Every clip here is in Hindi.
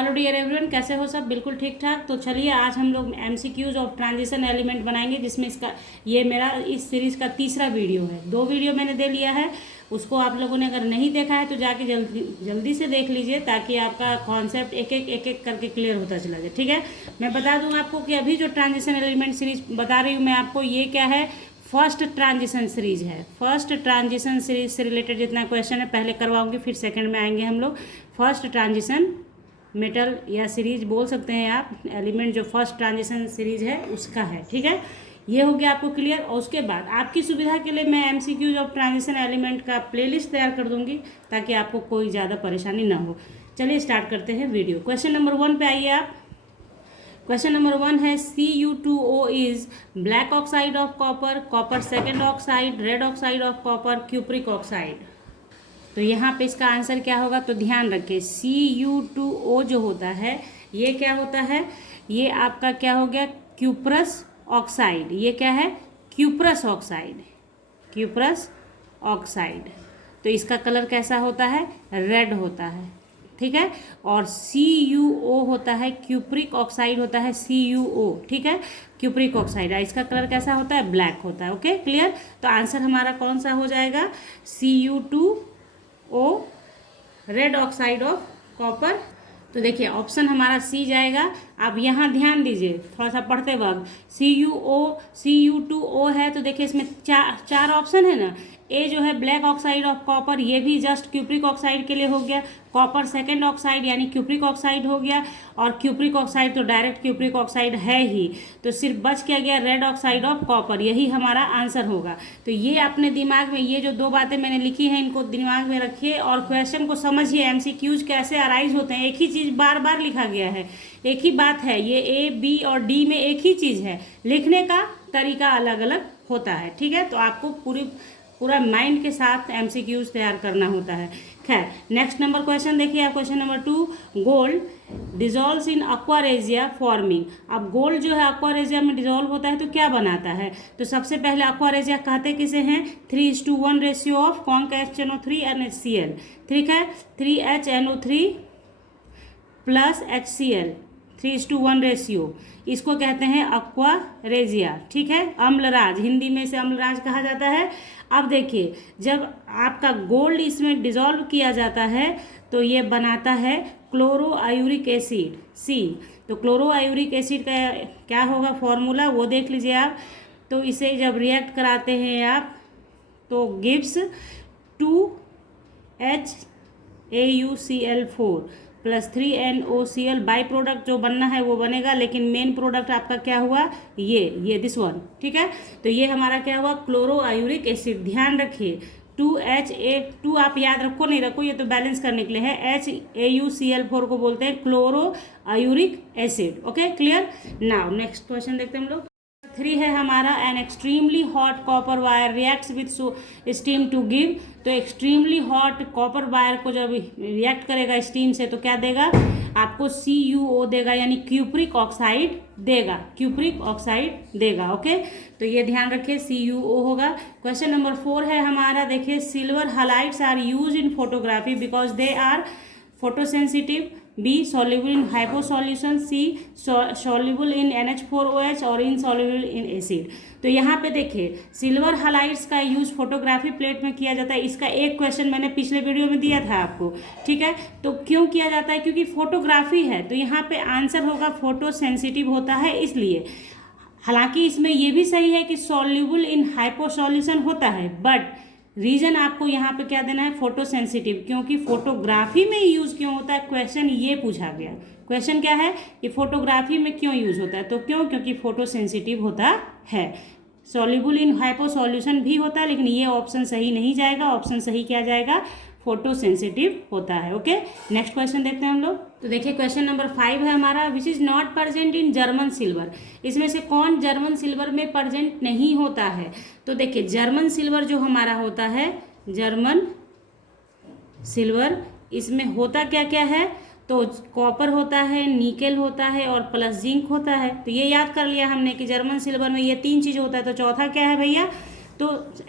हेलो डियर एवरीवन, कैसे हो सब? बिल्कुल ठीक ठाक। तो चलिए आज हम लोग एमसीक्यूज ऑफ ट्रांजिशन एलिमेंट बनाएंगे, जिसमें इसका ये मेरा इस सीरीज़ का तीसरा वीडियो है। 2 वीडियो मैंने दे लिया है, उसको आप लोगों ने अगर नहीं देखा है तो जाके जल्दी जल्दी से देख लीजिए, ताकि आपका कॉन्सेप्ट एक एक करके क्लियर होता चला जाए। ठीक है, मैं बता दूँ आपको कि अभी जो ट्रांजिशन एलिमेंट सीरीज बता रही हूँ मैं आपको, ये क्या है, फर्स्ट ट्रांजिशन सीरीज है। फर्स्ट ट्रांजिशन सीरीज से रिलेटेड जितना क्वेश्चन है पहले करवाऊंगी, फिर सेकंड में आएंगे हम लोग। फर्स्ट ट्रांजिशन मेटल या सीरीज बोल सकते हैं आप, एलिमेंट जो फर्स्ट ट्रांजिशन सीरीज है उसका है। ठीक है, ये हो गया आपको क्लियर। और उसके बाद आपकी सुविधा के लिए मैं एमसीक्यूज ऑफ ट्रांजिशन एलिमेंट का प्लेलिस्ट तैयार कर दूंगी, ताकि आपको कोई ज़्यादा परेशानी ना हो। चलिए स्टार्ट करते हैं वीडियो। क्वेश्चन नंबर 1 पे आइए आप। क्वेश्चन नंबर 1 है Cu2O is black oxide of copper, copper second oxide, red oxide of copper, cupric oxide. तो यहाँ पे इसका आंसर क्या होगा, तो ध्यान रखिए Cu2O जो होता है ये क्या होता है, ये आपका क्या हो गया, क्यूप्रस ऑक्साइड। ये क्या है, क्यूप्रस ऑक्साइड, क्यूप्रस ऑक्साइड। तो इसका कलर कैसा होता है, रेड होता है। ठीक है, और CuO होता है, क्यूप्रिक ऑक्साइड होता है CuO। ठीक है, क्यूप्रिक ऑक्साइड, इसका कलर कैसा होता है, ब्लैक होता है। Okay clear. तो आंसर हमारा कौन सा हो जाएगा, Cu2O, red oxide of copper. तो देखिए ऑप्शन हमारा सी जाएगा। आप यहाँ ध्यान दीजिए थोड़ा सा पढ़ते वक्त, Cu2O है, तो देखिए इसमें चार ऑप्शन है ना। ए जो है ब्लैक ऑक्साइड ऑफ कॉपर, ये भी जस्ट क्यूप्रिक ऑक्साइड के लिए हो गया। कॉपर सेकेंड ऑक्साइड यानी क्यूप्रिक ऑक्साइड हो गया, और क्यूप्रिक ऑक्साइड तो डायरेक्ट क्यूप्रिक ऑक्साइड है ही। तो सिर्फ बच क्या गया, रेड ऑक्साइड ऑफ कॉपर, यही हमारा आंसर होगा। तो ये अपने दिमाग में, ये जो 2 बातें मैंने लिखी हैं इनको दिमाग में रखिए और क्वेश्चन को समझिए। एमसीक्यूज कैसे अराइज होते हैं, एक ही चीज़ बार बार लिखा गया है, एक ही बात है। ये ए बी और डी में एक ही चीज़ है, लिखने का तरीका अलग अलग होता है। ठीक है, तो आपको पूरा माइंड के साथ एमसीक्यूज तैयार करना होता है। खैर, नेक्स्ट नंबर क्वेश्चन देखिए आप। क्वेश्चन नंबर 2, गोल्ड डिजोल्व्स इन एक्वारेजिया फॉर्मिंग। अब गोल्ड जो है एक्वारेजिया में डिजोल्व होता है तो क्या बनाता है, तो सबसे पहले एक्वारेजिया कहते किसे हैं, 3:1 रेशियो ऑफ CONCHNO3 NaCl। ठीक है, 3HNO3 प्लस HCl, 3:1 रेशियो, इसको कहते हैं एक्वारेजिया। ठीक है, अम्लराज, हिंदी में इसे अम्लराज कहा जाता है। अब देखिए जब आपका गोल्ड इसमें डिजोल्व किया जाता है तो ये बनाता है क्लोरो आयूरिक एसिड, सी। तो क्लोरो आयूरिक एसिड का क्या होगा फॉर्मूला, वो देख लीजिए आप। तो इसे जब रिएक्ट कराते हैं आप तो gives 2HAuCl4 plus 3NOCl। By product जो बनना है वो बनेगा, लेकिन मेन प्रोडक्ट आपका क्या हुआ, ये दिस वन। ठीक है, तो ये हमारा क्या हुआ, क्लोरो आयूरिक एसिड। ध्यान रखिए 2HA2 आप याद रखो नहीं रखो, ये तो बैलेंस करने के लिए है। HAuCl4 को बोलते हैं chloro auric acid. Okay clear. Now next question देखते हैं हम लोग। 3 है हमारा, an extremely hot copper wire reacts with steam to give. तो एक्सट्रीमली हॉट कॉपर वायर को जब रिएक्ट करेगा स्टीम से तो क्या देगा आपको, CuO देगा, यानी क्यूप्रिक ऑक्साइड देगा, क्यूप्रिक ऑक्साइड देगा। ओके, तो ये ध्यान रखिए CuO होगा। क्वेश्चन नंबर 4 है हमारा, देखिए silver highlights are use in photography because they are photosensitive, B soluble in hypo solution, C soluble in NH4OH और insoluble in acid। तो यहाँ पे देखिए सिल्वर हाइलाइट्स का यूज फोटोग्राफी प्लेट में किया जाता है। इसका एक क्वेश्चन मैंने पिछले वीडियो में दिया था आपको। ठीक है, तो क्यों किया जाता है, क्योंकि फोटोग्राफी है, तो यहाँ पे आंसर होगा फोटो सेंसिटिव होता है इसलिए। हालांकि इसमें यह भी सही है कि सॉल्यूबल इन हाइपो सॉल्यूशन होता है, बट रीजन आपको यहाँ पे क्या देना है, फोटो सेंसिटिव, क्योंकि फोटोग्राफी में यूज क्यों होता है, क्वेश्चन ये पूछा गया। क्वेश्चन क्या है कि फोटोग्राफी में क्यों यूज होता है, तो क्योंकि फोटो सेंसिटिव होता है। सॉल्युबल इन हाइपो सॉल्यूशन भी होता है, लेकिन ये ऑप्शन सही नहीं जाएगा। ऑप्शन सही क्या जाएगा, फोटो सेंसिटिव होता है। ओके, नेक्स्ट क्वेश्चन देखते हैं हम लोग। तो देखिए क्वेश्चन नंबर 5 है हमारा, which is not present in German silver. इसमें से कौन जर्मन सिल्वर में प्रेजेंट नहीं होता है, तो देखिए जर्मन सिल्वर जो हमारा होता है, जर्मन सिल्वर, इसमें होता क्या क्या है, तो कॉपर होता है, निकेल होता है और प्लस जिंक होता है। तो ये याद कर लिया हमने कि जर्मन सिल्वर में ये 3 चीज़ होता है। तो चौथा क्या है भैया, तो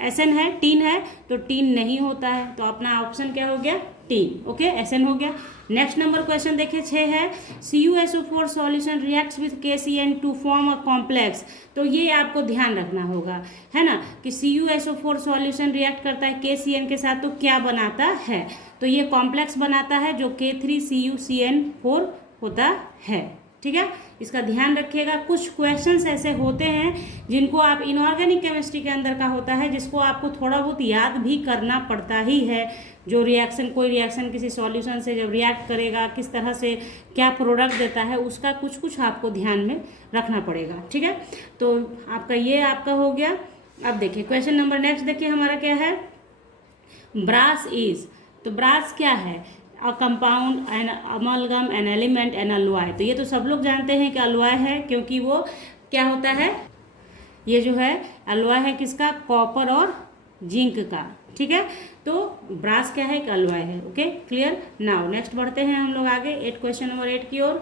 Sn है, टीन है, तो टीन नहीं होता है। तो अपना ऑप्शन क्या हो गया, 18। ओके, SN हो गया। नेक्स्ट नंबर क्वेश्चन देखिए 6 है, CuSO4 solution reacts with KCN to form a complex. तो ये आपको ध्यान रखना होगा, है ना, कि CuSO4 सॉल्यूशन रिएक्ट करता है KCN के साथ तो क्या बनाता है, तो ये कॉम्प्लेक्स बनाता है जो K3CuCN4 होता है। ठीक है, इसका ध्यान रखिएगा। कुछ क्वेश्चंस ऐसे होते हैं जिनको आप इनऑर्गेनिक केमिस्ट्री के अंदर का होता है, जिसको आपको थोड़ा बहुत याद भी करना पड़ता ही है। जो रिएक्शन, कोई रिएक्शन किसी सॉल्यूशन से जब रिएक्ट करेगा, किस तरह से क्या प्रोडक्ट देता है, उसका कुछ कुछ आपको ध्यान में रखना पड़ेगा। ठीक है, तो आपका ये आपका हो गया। अब देखिए क्वेश्चन नंबर नेक्स्ट देखिए हमारा क्या है, ब्रास इज, तो ब्रास क्या है, a compound, an amalgam, an element, an alloy. तो ये तो सब लोग जानते हैं कि अलॉय है, क्योंकि वो क्या होता है, ये जो है अलॉय है किसका, कॉपर और जिंक का। ठीक है, तो ब्रास क्या है, एक अलॉय है। Okay, clear. नाउ नेक्स्ट बढ़ते हैं हम लोग आगे, क्वेश्चन नंबर 8 की ओर।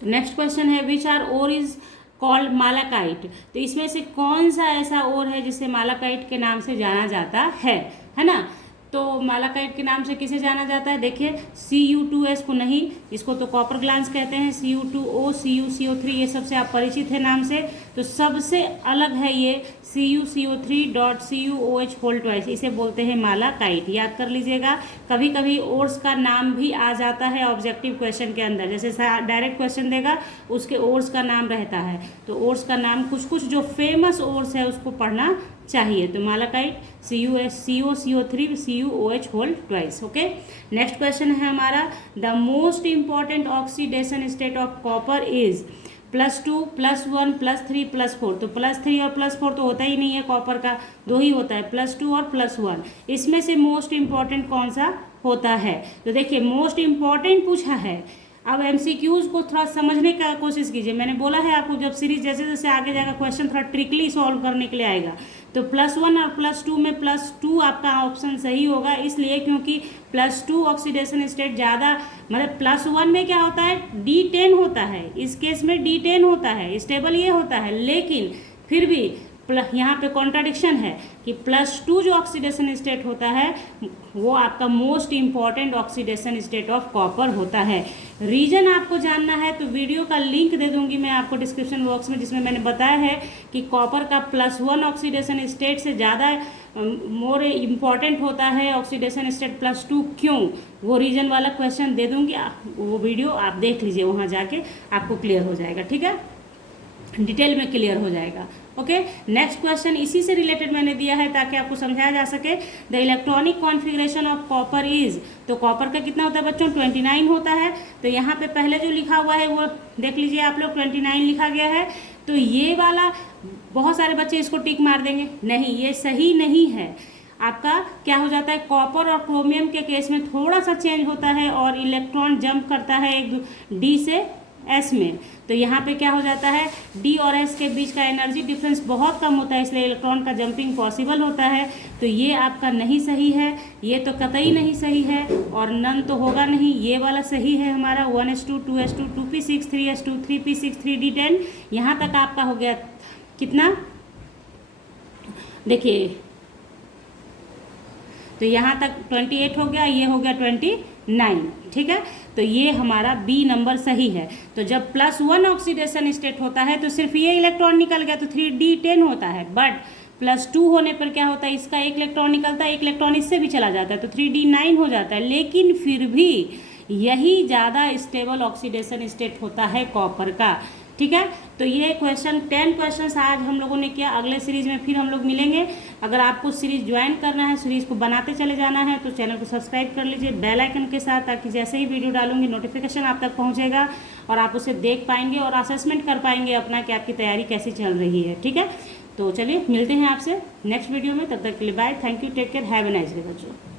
तो नेक्स्ट क्वेश्चन है, which are ore is called malachite. तो इसमें से कौन सा ऐसा ओर है जिसे मालाकाइट के नाम से जाना जाता है ना। तो मालाकाइट के नाम से किसे जाना जाता है, देखिए Cu2S को नहीं, इसको तो कॉपर ग्लांस कहते हैं, Cu2O, CuCO3 ये सबसे आप परिचित है नाम से। तो सबसे अलग है ये CuCO3.CuOH होल ट्वाइस, इसे बोलते हैं मालाकाइट, याद कर लीजिएगा। कभी कभी ओर्स का नाम भी आ जाता है ऑब्जेक्टिव क्वेश्चन के अंदर, जैसे डायरेक्ट क्वेश्चन देगा उसके ओर्स का नाम रहता है, तो ओर्स का नाम कुछ कुछ जो फेमस ओर्स है उसको पढ़ना चाहिए। तो malachite CuCO3 CuOH whole twice. Okay, next question है हमारा, the most important oxidation state of copper is +2 +1 +3 +4। तो +3 और +4 तो होता ही नहीं है कॉपर का, 2 ही होता है, +2 और +1। इसमें से मोस्ट इंपॉर्टेंट कौन सा होता है, तो देखिए मोस्ट इंपॉर्टेंट पूछा है। अब MCQs को थोड़ा समझने का कोशिश कीजिए। मैंने बोला है आपको, जब सीरीज जैसे जैसे आगे जाएगा क्वेश्चन थोड़ा ट्रिकली सॉल्व करने के लिए आएगा। तो +1 और +2 में +2 आपका ऑप्शन सही होगा, इसलिए क्योंकि +2 ऑक्सीडेशन स्टेट ज़्यादा, मतलब +1 में क्या होता है, D10 होता है, इस केस में D10 होता है, स्टेबल ये होता है, लेकिन फिर भी यहाँ पे कॉन्ट्राडिक्शन है कि +2 जो ऑक्सीडेशन स्टेट होता है वो आपका most important oxidation state of copper होता है। रीजन आपको जानना है तो वीडियो का लिंक दे दूंगी मैं आपको डिस्क्रिप्शन बॉक्स में, जिसमें मैंने बताया है कि कॉपर का +1 ऑक्सीडेशन स्टेट से ज़्यादा मोर इम्पॉर्टेंट होता है ऑक्सीडेशन स्टेट +2 क्यों, वो रीजन वाला क्वेश्चन दे दूंगी, वो वीडियो आप देख लीजिए, वहाँ जाके आपको क्लियर हो जाएगा। ठीक है, डिटेल में क्लियर हो जाएगा। ओके, नेक्स्ट क्वेश्चन इसी से रिलेटेड मैंने दिया है ताकि आपको समझाया जा सके। The electronic configuration of copper is, तो कॉपर का कितना होता है बच्चों, 29 होता है। तो यहाँ पे पहले जो लिखा हुआ है वो देख लीजिए आप लोग, 29 लिखा गया है। तो ये वाला बहुत सारे बच्चे इसको टिक मार देंगे, नहीं ये सही नहीं है। आपका क्या हो जाता है, कॉपर और क्रोमियम के केस में थोड़ा सा चेंज होता है और इलेक्ट्रॉन जंप करता है एक D से S में। तो यहाँ पे क्या हो जाता है, D और S के बीच का एनर्जी डिफरेंस बहुत कम होता है, इसलिए इलेक्ट्रॉन का जंपिंग पॉसिबल होता है। तो ये आपका नहीं सही है, ये तो कतई नहीं सही है, और नन तो होगा नहीं, ये वाला सही है हमारा। 1s2 2s2 2p6 3s2 3p6 3d10। यहाँ तक आपका हो गया कितना, देखिए तो यहाँ तक 28 हो गया, ये हो गया 29। ठीक है, तो ये हमारा B नंबर सही है। तो जब +1 ऑक्सीडेशन स्टेट होता है तो सिर्फ ये इलेक्ट्रॉन निकल गया तो 3d10 होता है, बट +2 होने पर क्या होता है, इसका एक इलेक्ट्रॉन निकलता है, एक इलेक्ट्रॉन इससे भी चला जाता है, तो 3d9 हो जाता है। लेकिन फिर भी यही ज़्यादा स्टेबल ऑक्सीडेशन स्टेट होता है कॉपर का। ठीक है, तो ये 10 क्वेश्चन आज हम लोगों ने किया। अगले सीरीज में फिर हम लोग मिलेंगे। अगर आपको सीरीज ज्वाइन करना है, सीरीज को बनाते चले जाना है, तो चैनल को सब्सक्राइब कर लीजिए बेल आइकन के साथ, ताकि जैसे ही वीडियो डालूंगी नोटिफिकेशन आप तक पहुंचेगा और आप उसे देख पाएंगे और असेसमेंट कर पाएंगे अपना कि आपकी तैयारी कैसी चल रही है। ठीक है, तो चलिए मिलते हैं आपसे नेक्स्ट वीडियो में, तब तक के लिए bye, thank you, take care, have a nice day बच्चों।